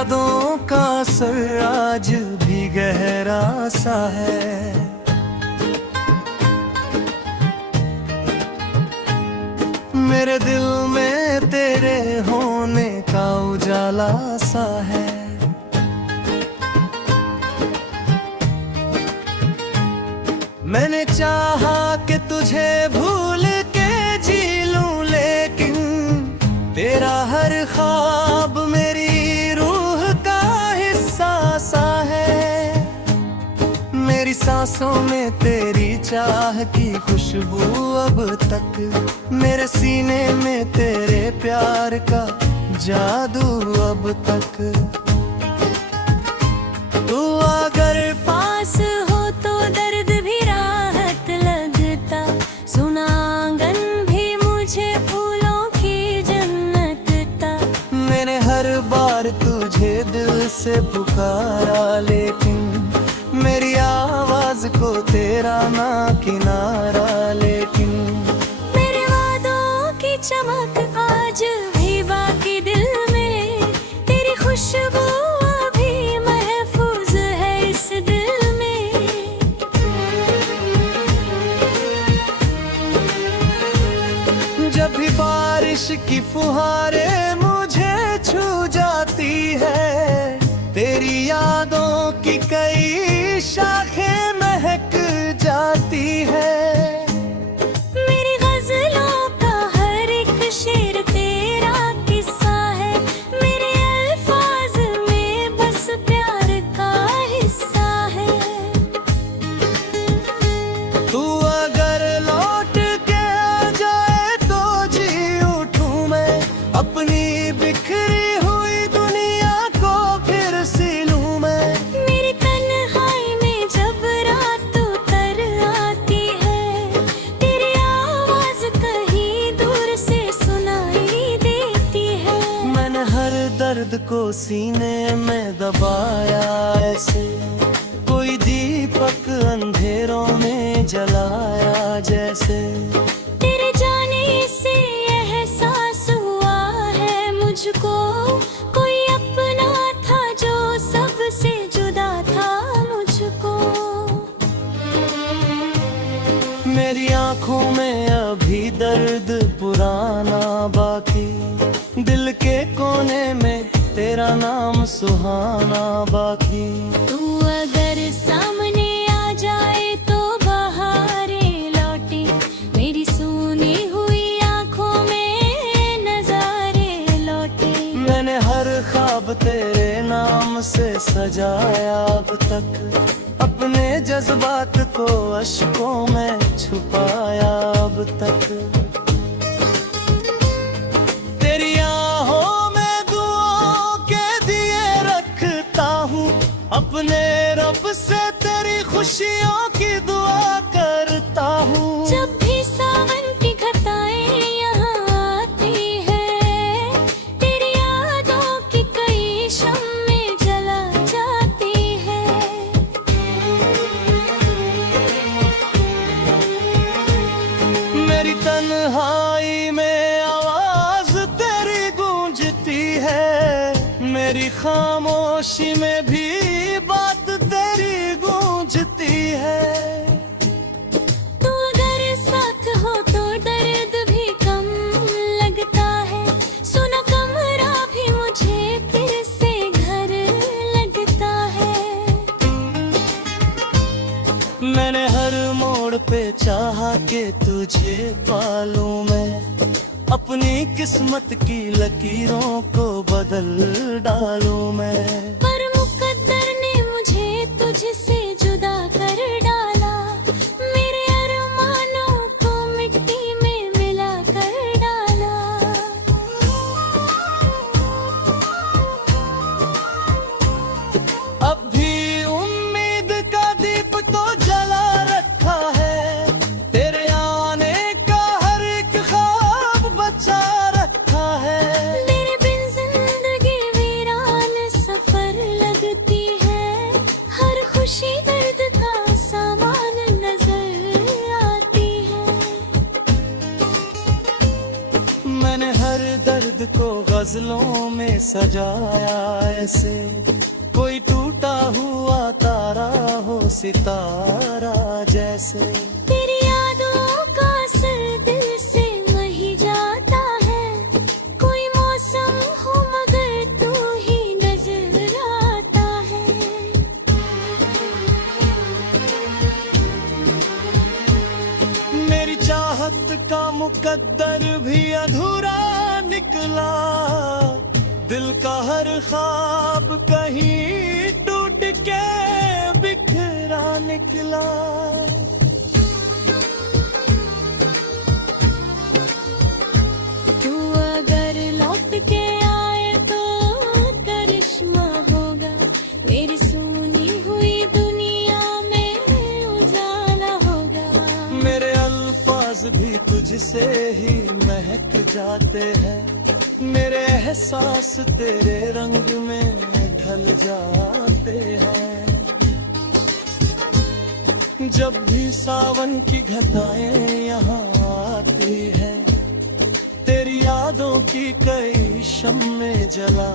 यादों का असर आज भी गहरा सा है। मेरे दिल में तेरे होने का उजाला सा है। मैंने चाहा कि तुझे भूल के जी लूं, लेकिन तेरा हर ख्वाब मेरी रूह का हिस्सा सा है। मेरी सांसों में तेरी चाह की खुशबू अब तक, मेरे सीने में तेरे प्यार का जादू अब तक। तू अगर पास हो तो दर्द भी राहत लगता, सुना आंगन भी मुझे फूलों की जन्नत ता। मैंने हर बार तुझे दिल से पुकारा, लेकिन मेरी आवाज को तेरा ना किनारा। लेकिन मेरे वादों की चमक आज भी बाकी दिल में, तेरी खुशबू अभी महफूज है इस दिल में। जब भी बारिश की फुहारें मुझे छू जाती है, तेरी यादों की कई शाखें महक जाती है। मेरी गजलों का हर एक शेर तेरा किस्सा है, मेरे अल्फाज में बस प्यार का हिस्सा है। तू अगर लौट के आ जाए तो जी उठूं मैं, अपनी बिखरी हुई दुनिया को फिर सी लूं मैं। मेरी तन्हाई में जब रात उतर आती है, तेरी आवाज कहीं दूर से सुनाई देती है। मैंने हर दर्द को सीने में दबाया ऐसे, कोई दीपक अंधेरों में जलाया जैसे। तेरे जाने से एहसास हुआ है मुझको, कोई अपना था जो सबसे जुदा था मुझको। मेरी आंखों में अभी दर्द पुराना बाकी, दिल के कोने में तेरा नाम सुहाना बाकी। तू अगर सामने आ जाए तो बहारें लौटे, मेरी सूनी हुई आंखों में नजारे लौटे। मैंने हर ख्वाब तेरे नाम से सजाया अब तक, अपने जज्बात को अश्कों में छुपाया अब तक। तेरी आहों में दुआओं के दिए रखता हूँ, अपने रब से तेरी खुशियों की दुआ करता हूँ। जब भी सावन की घटाएं यहाँ आती है, तेरी यादों की कई शम्में जला जाती है। मेरी तन्हाई में आवाज तेरी गूंजती है, मेरी खामोशी में भी बात तेरी गूंजती है। तू अगर साथ हो तो दर्द भी कम लगता है, सुना कमरा भी मुझे फिर से घर लगता है। मैंने हर मोड़ पे चाहा कि तुझे पालूं मैं, अपनी किस्मत की लकीरों को बदल डालूं मैं। पर मुकद्दर ने मुझे तुझसे जुदा कर डाला, मेरे अरमानों को मिट्टी में मिला कर डाला। अब भी उम्मीद का दीप तो जला रखा है, तेरे आने का हर एक ख्वाब बचा रखा है। तेरे बिन जिंदगी वीरान सफर खुद को गजलों में सजाया ऐसे, कोई टूटा हुआ तारा हो सितारा जैसे। तेरी यादों का असर दिल से वही जाता है, कोई मौसम हो मगर तू ही नजर आता है। मेरी चाहत का मुकद्दर भी अधूरा निकला, दिल का हर ख्वाब कहीं टूट के बिखरा निकला। तू अगर लौट के आए तो करिश्मा होगा, मेरी सुनी हुई दुनिया में उजाला होगा। मेरे अल्फाज भी तुझसे ही महक जाते हैं, मेरे एहसास तेरे रंग में ढल जाते हैं। जब भी सावन की घटाएं यहाँ आती है, तेरी यादों की कई शम्में जला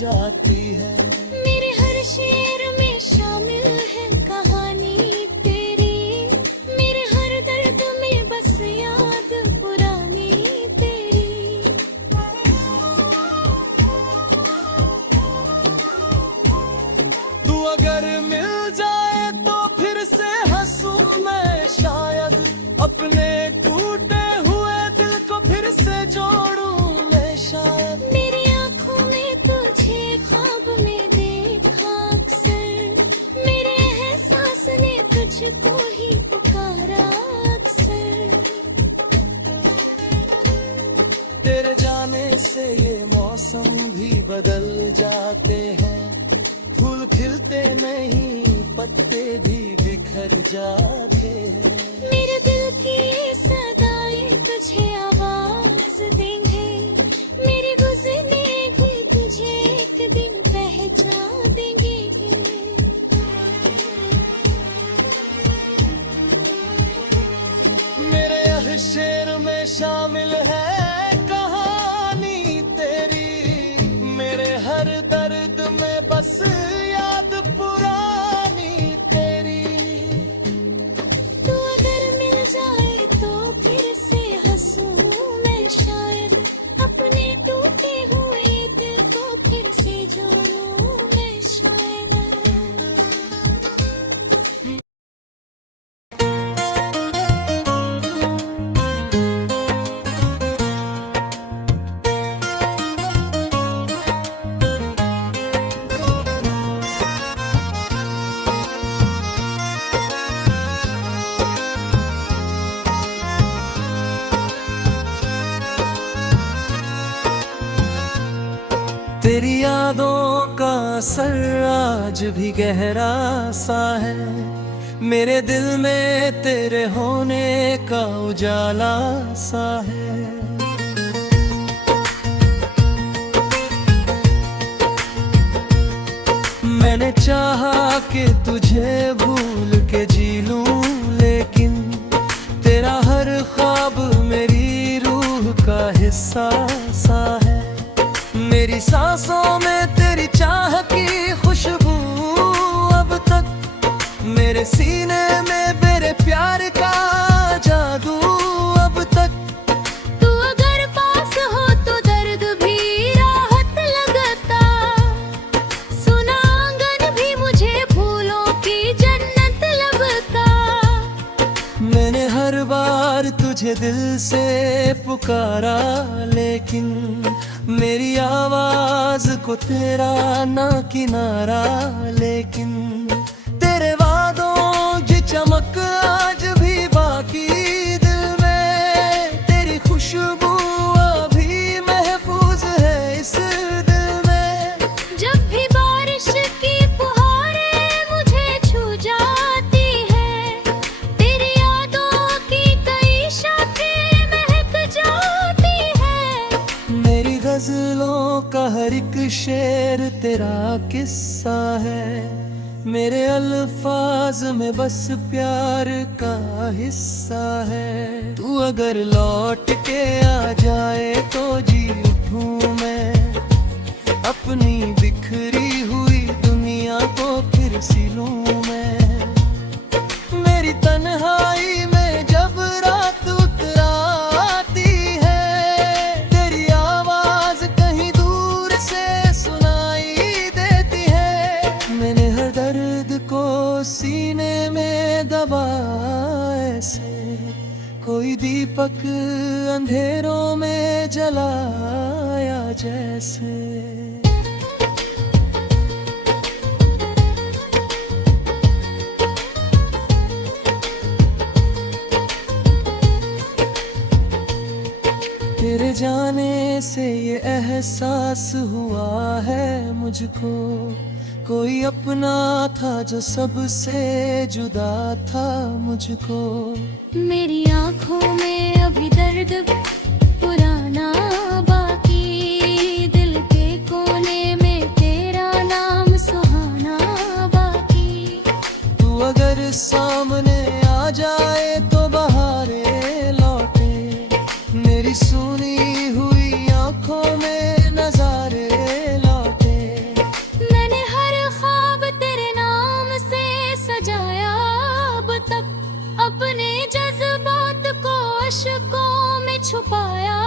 जाती है। मेरे हर शेर में शामिल है कहानी तेरी, मेरे हर दर्द में बस याद पुरानी तेरी। तू अगर मिल जाए तो फिर से हंसूं मैं शायद, अपने टूटे हुए दिल को फिर से जोड़ूं मैं शायद। मेरी आंखों में तुझे ख्वाब में देखा अक्सर, मेरे एहसास ने तुझको ही पुकारा अक्सर। तेरे जाने से ये मौसम भी बदल जाते हैं, फूल खिलते नहीं पत्ते भी बिखर जाते हैं। मेरे दिल की सदाएं तुझे आवाज देंगे, मेरे गुजरने भी तुझे एक दिन पहचान देंगे। मेरे यह शेर में शामिल है कहानी तेरी, मेरे हर दर्द में बस याद पुरानी तेरी। तू अगर मिल जाए तो फिर से हंसूं मैं शायद, अपने टूटे हुए दिल को फिर से जोड़ूं मैं शायद। तेरी यादों का असर आज भी गहरा सा है, मेरे दिल में तेरे होने का उजाला सा है। मैंने चाहा कि तुझे भूल के जी लूं, लेकिन तेरा हर ख्वाब मेरी रूह का हिस्सा सा है। मेरी सांसों में तेरी चाह की खुशबू अब तक, मेरे सीने में मेरे प्यार का जादू अब तक। तू अगर पास हो तो दर्द भी राहत लगता, सुना आंगन भी मुझे फूलों की जन्नत लगता। मैंने हर बार तुझे दिल से पुकारा, लेकिन मेरी आवाज को तेरा ना किनारा। लेकिन तेरे वादों की चमक आज भी बाकी दिल में, तेरी खुशबू अभी महफूज है इस दिल में। जब भी बारिश की फुहारें मुझे छू जाती है, तेरी यादों की कई शाखें महक जाती है। मेरी गजलों का हर एक शेर तेरा किस्सा है, मेरे अल्फाज में बस प्यार का हिस्सा है। तू अगर लौट के आ जाए तो जी उठूं उठूं मैं, अपनी बिखरी हुई दुनिया को फिर सी लूं मैं। मेरी तन्हाई में जब रात उतर आती है, तेरी आवाज कहीं दूर से सुनाई देती है। मैंने हर दर्द को सीने में दबाया ऐसे, कोई दीपक अंधेरों में जलाया जैसे। तेरे जाने से ये एहसास हुआ है मुझको, कोई अपना था जो सबसे जुदा था मुझको। मेरी आंखों में अभी दर्द पुराना बाकी, दिल के कोने में तेरा नाम सुहाना बाकी। तू अगर सामने आ जाए तो बहारें लौटे, मेरी सुनी हुई आंखों में नजारे लौटे। मैंने हर ख्वाब तेरे नाम से सजाया अब तक, अपने जज्बात को अश्कों में छुपाया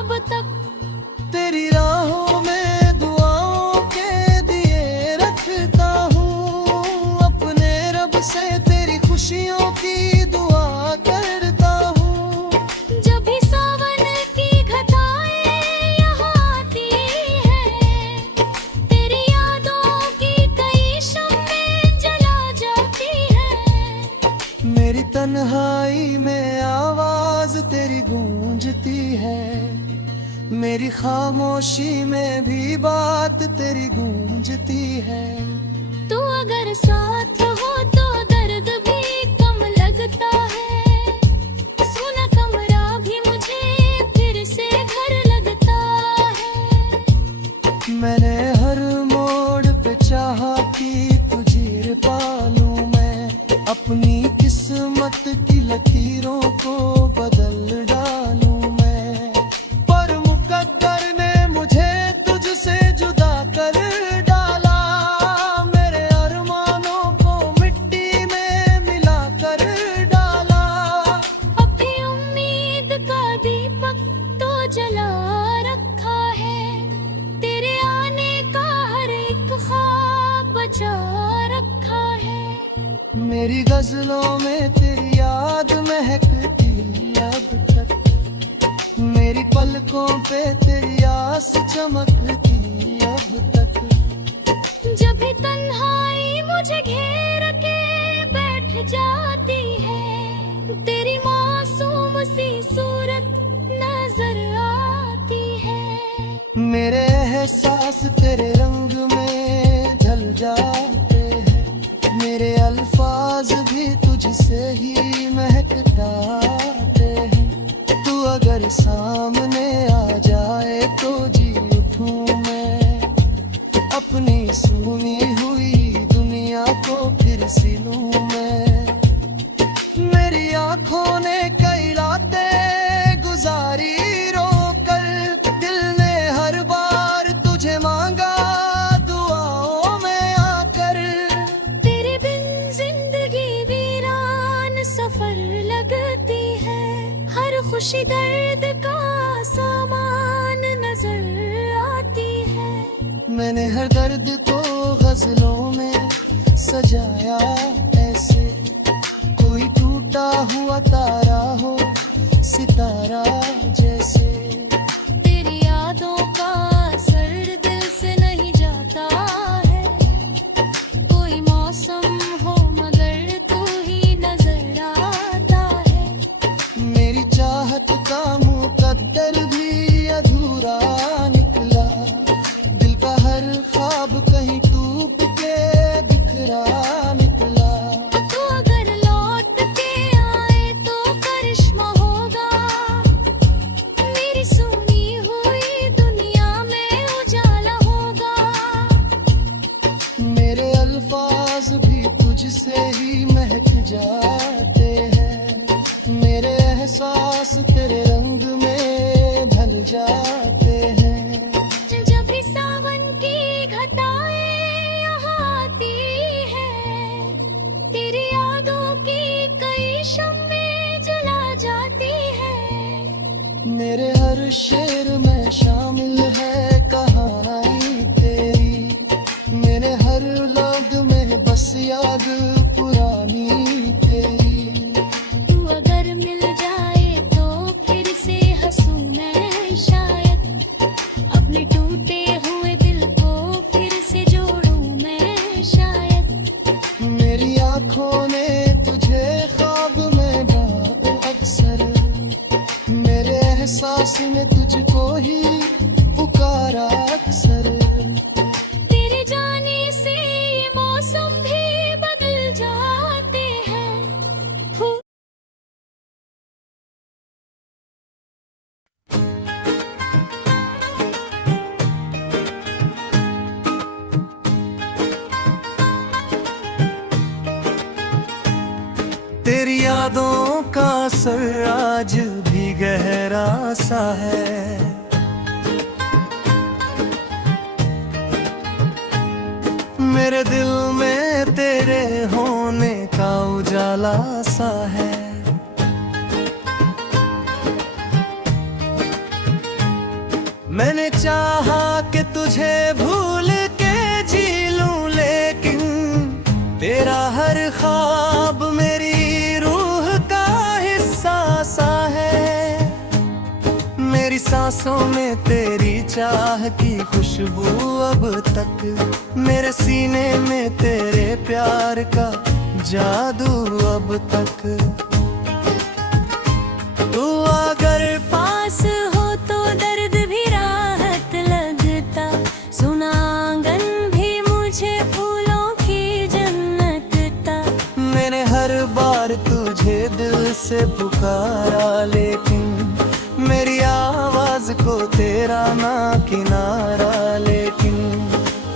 अब तक। तेरी राहों में दुआओं के दिए रखता हूँ, अपने रब से तेरी खुशियों की दुआ करता हूँ। जब भी सावन की घटाएं यहाँ आती है, तेरी यादों की कई शम्में जला जाती है। मेरी तन्हाई में आवाज तेरी गूंजती है, मेरी खामोशी में भी बात तेरी गूंजती है। तू अगर साथ हो तो दर्द भी कम लगता है, सोना कमरा भी मुझे फिर से घर लगता है। मैंने हर मोड़ पे चाहा कि तुझे पालूं मैं, अपनी किस्मत की लकीरों को बदल डालूं मैं। पर मुकद्दर ने मुझे तुझसे जुदा कर डाला, मेरे अरमानों को मिट्टी में मिला कर डाला। अब भी उम्मीद का दीपक तो जला रखा है, तेरे आने का हर एक ख्वाब बचा रखा है। मेरी गजलों में तेरी याद महकती अब तक, मेरी पलकों पे तेरी आस चमकती अब तक। जब भी तन्हाई मुझे घेर के बैठ जाती है, तेरी मासूम सी सूरत नजर आती है। मेरे एहसास तेरे रंग में ढल जाते हैं, मेरे अल्फाज भी तुझसे ही महकताते हैं। तू अगर सामने आ जाए तो जी उठूं मैं, अपनी सुनी हुई दुनिया को फिर सी लूं मैं। मेरी आंखों ने कई रातें गुजारी रोकर, दिल ने हर बार तुझे मांगा दुआओं में आकर। तेरे बिन जिंदगी वीरान सफर लगती है, हर खुशी दर्द का सामान नजर आती है। मैंने हर दर्द को गजलों में सजाया ऐसे, कोई टूटा हुआ तारा हो सितारा जैसे। तेरी यादों का असर दिल से नहीं जाता है, कोई मौसम हो मगर तू ही नजर आता है। मेरी चाहत का मुकद्दर भी अधूरा निकला, दिल का हर ख्वाब कहीं टूट के बिखरा निकला। तू अगर लौट के आए तो करिश्मा होगा, मेरी सुनी हुई दुनिया में उजाला होगा। मेरे अल्फाज भी तुझसे ही महक जाते हैं, मेरे एहसास तेरे रंग में ढल जाते हैं। शेर में शामिल है कहानी तेरी, मेरे हर लफ्ज में बस याद पुरानी तेरी। तू अगर मिल जाए तो फिर से हंसूं मैं शायद, अपने टूटे हुए दिल को फिर से जोड़ूं मैं शायद। मेरी आंखों ने तुझे ख्वाब में ढांपा अक्सर, मेरे एहसास ने तुझको ही पुकारा अक्सर। तेरे जाने से ये मौसम भी बदल जाते हैं। तेरी यादों का असर आज भी गहरा सा है, मेरे दिल में तेरे होने का उजाला सा है। मैंने चाहा कि तुझे भूल के जी लूं, लेकिन तेरा हर ख्वाब मेरी रूह का हिस्सा सा है। मेरी सांसों में तेरी चाह की खुशबू अब तक, मेरे सीने में तेरे प्यार का जादू अब तक। तू अगर पास हो तो दर्द भी राहत लगता, सुना आंगन भी मुझे फूलों की जन्नत था। मैंने हर बार तुझे दिल से पुकारा, लेकिन मेरी आवाज को तेरा ना किनारा। लेकिन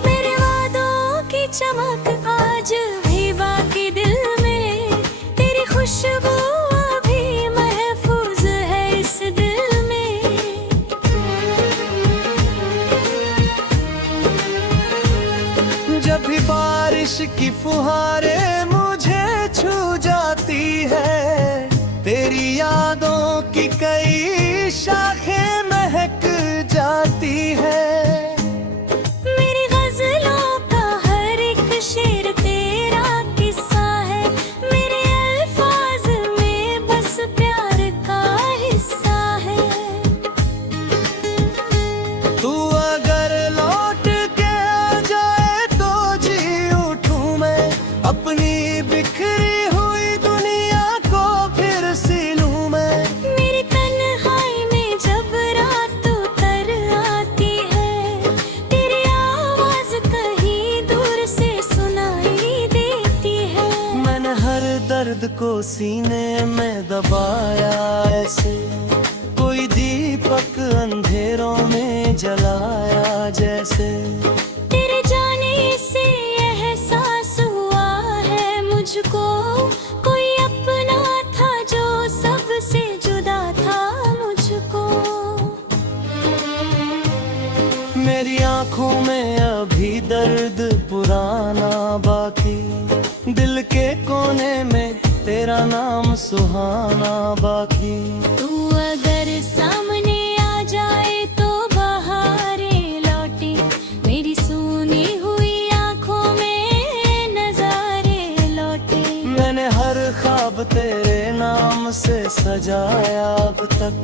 मेरे वादों की चमक आज भी बाकी दिल में, तेरी खुशबू अभी महफूज है इस दिल में। जब भी बारिश की फुहारें मुझे छू जाती है, तेरी यादों की कई शाखें महक जाती है। मेरी गजलों का हर एक शेर तेरा किस्सा है, मेरे अल्फाज में बस प्यार का हिस्सा है। तू अगर लौट के आ जाए तो जी उठूं मैं, अपनी बिखरी हुई दुनिया को फिर सी लूं मैं। मेरी तन्हाई में जब रात उतर आती है, तेरी आवाज कहीं दूर से सुनाई देती है। मैंने हर दर्द को सीने में दबाया ऐसे, कोई दीपक अंधेरों में जलाया जैसे। तेरे जाने से एहसास हुआ है मुझको, कोई अपना था जो सबसे जुदा था मुझको। मेरी आंखों में अभी दर्द पुराना बाकी, दिल के कोने में तेरा नाम सुहाना बाकी। तू अगर सामने आ जाए तो बहारें लौटे, मेरी सूनी हुई आंखों में नजारे लौटे। मैंने हर ख्वाब तेरे नाम से सजाया अब तक,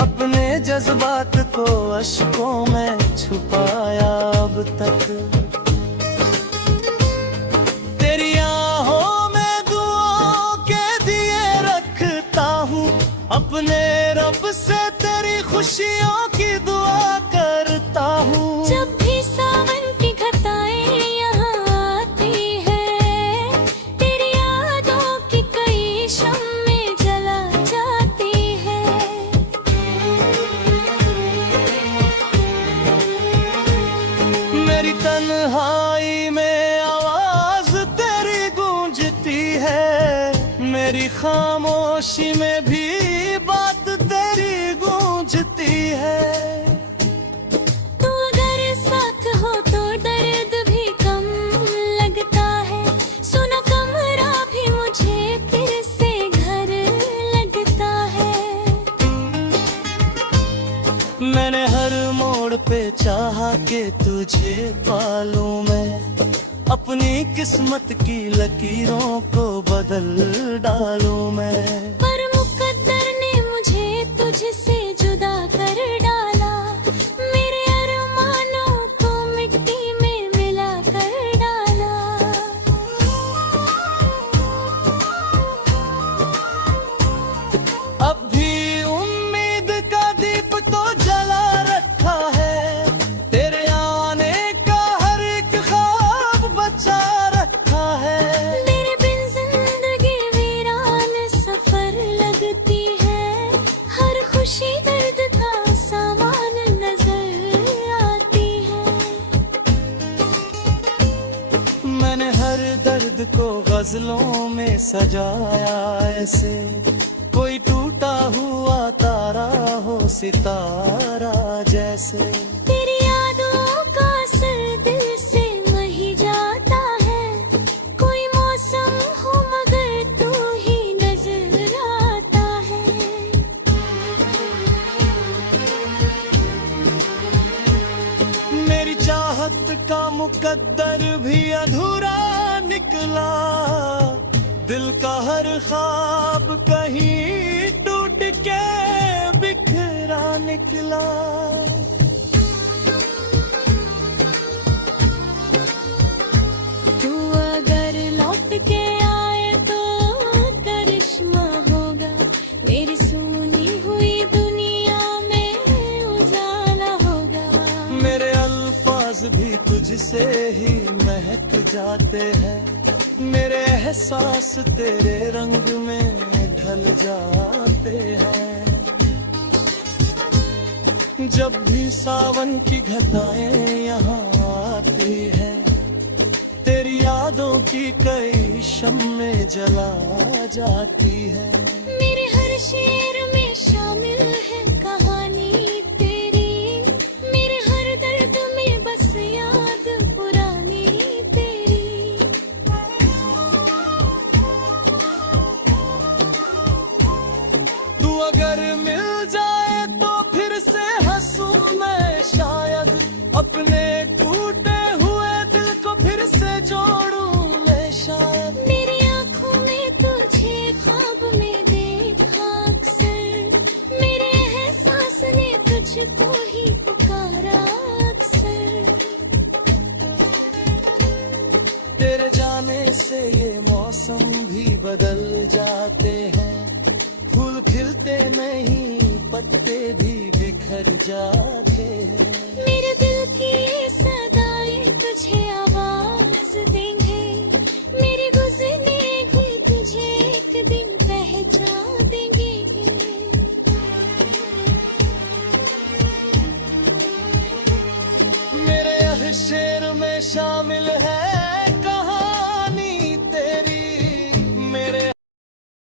अपने जज्बात को अश्कों में छुपाया अब तक। तेरी आहों में दुआओं के दिए रखता हूँ, अपने रब से तेरी खुशियों की दुआ करता हूँ। जब भी सावन की घटाएं यहाँ आती है, तेरी यादों की कई शम्में जला जाती है। मेरी तन्हाई में आवाज तेरी गूंजती है, मेरी खामोशी में भी बात तेरी गूंजती है। तू अगर साथ हो तो दर्द भी कम लगता है, सुना कमरा भी मुझे फिर से घर लगता है। चाहा कि तुझे पालूं मैं, अपनी किस्मत की लकीरों को बदल डालूं मैं। पर मुकद्दर ने मुझे तुझसे जुदा कर डाला, मेरे अरमानों को मिट्टी में मिला कर डाला। अब भी उम्मीद का दीप तो जला रखा है, तेरे आने का हर एक ख्वाब बचा रखा है। तेरे बिन जिंदगी वीरान सफर लगती है, हर खुशी दर्द का सामान नजर आती है। मैंने हर दर्द को गजलों में सजाया ऐसे, कोई टूटा हुआ तारा हो सितारा जैसे। तेरी यादों का असर दिल से वही जाता है, कोई मौसम हो मगर तू ही नजर आता है। मेरी चाहत का मुकद्दर भी अधूरा निकला, दिल का हर ख्वाब कहीं टूट के बिखरा निकला। तू अगर लौट के आए तो करिश्मा होगा, मेरी सुनी हुई दुनिया में उजाला होगा। मेरे अल्फाज भी तुझसे ही महक जाते हैं, मेरे एहसास तेरे रंग में ढल जाते हैं। जब भी सावन की घटाएं यहाँ आती है, तेरी यादों की कई शम्में जला जाती है। मेरे हर शेर में शामिल है कहानी तेरी, मेरे हर दर्द में बस याद पुरानी तेरी। तू अगर मिल जाए तो फिर से हंसूं मैं शायद, अपने टूटे हुए दिल को फिर से जोड़ूं मैं शायद। मेरी आंखों में तुझे ख्वाब में देखा अक्सर, मेरे एहसास ने तुझको ही पुकारा अक्सर। तेरे जाने से ये मौसम भी बदल जाते हैं, फूल खिलते नहीं पत्ते भी बिखर जाते हैं। मेरे दिल की ये सदाएं तुझे आवाज देंगे, मेरी गुजरने भी तुझे एक दिन पहचान देंगे। मेरे हर शेर में शामिल